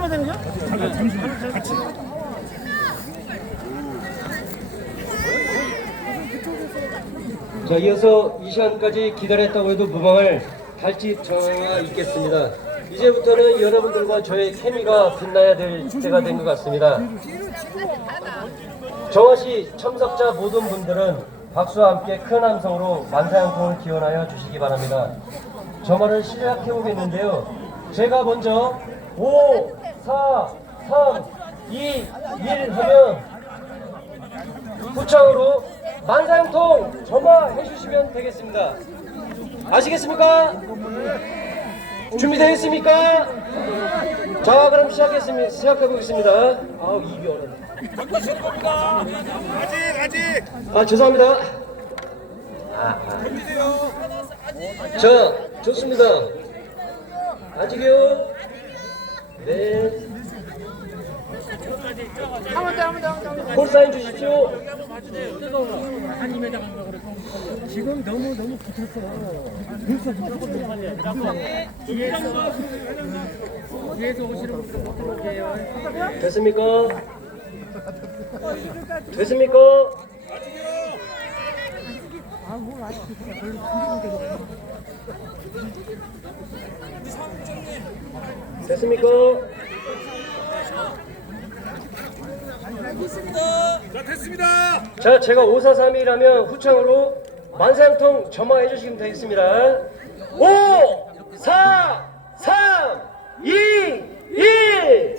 찍으면 되는 거야? 자, 이어서 이 시간까지 기다렸다고 해도 무방할 달짓 전화 있겠습니다. 이제부터는 여러분들과 저의 케미가 빛나야 될 때가 된 것 같습니다. 정화시 참석자 모든 분들은 박수와 함께 큰 함성으로 만사형통을 기원하여 주시기 바랍니다. 저 말을 시작해 보겠는데요. 제가 먼저 5, 4, 3, 2, 1 하면 후창으로 만사형통 점화해 주시면 되겠습니다. 아시겠습니까? 준비되겠습니까? 자, 그럼 시작했습니다. 시작해 보겠습니다. 아우 입이 어렵네. 아직 아직 아 죄송합니다. 아, 아. 자 좋습니다. 아직이요. 네. 콜 사인 주십시오. 지금 너무 너무 붙었어. 벌써 붙었어. 뒤에서 뒤에서 오시는 분들 못 들어오게요. 됐습니까? 됐습니까? 됐습니까? 자 됐습니다 자, 제가 5431하면 후창으로 만사형통 점화해 주시면 되겠습니다. 5, 4, 3, 2, 1.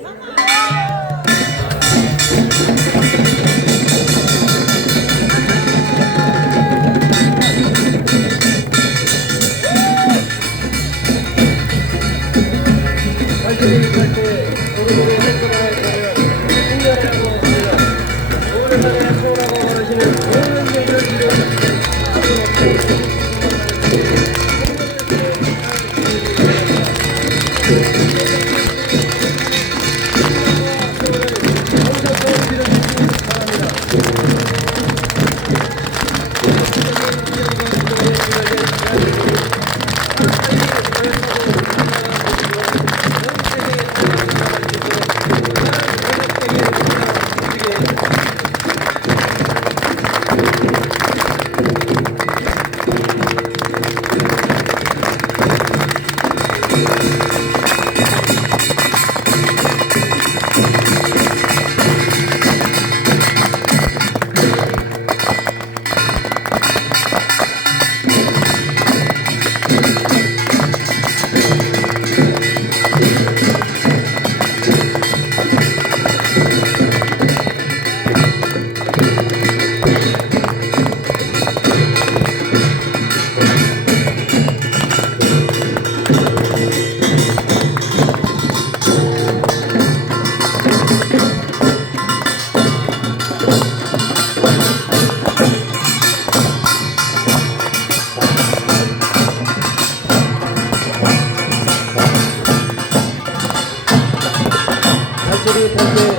이렇게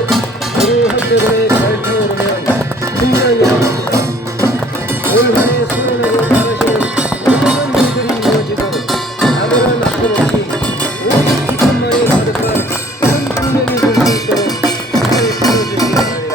물을 한꺼번에 관해서 모든 분들이 이어지고 아무런 악은 없이 우리 이천만이 가득한 큰 풍경이 될 수 있도록 잘 풀어주시기 바랍니다.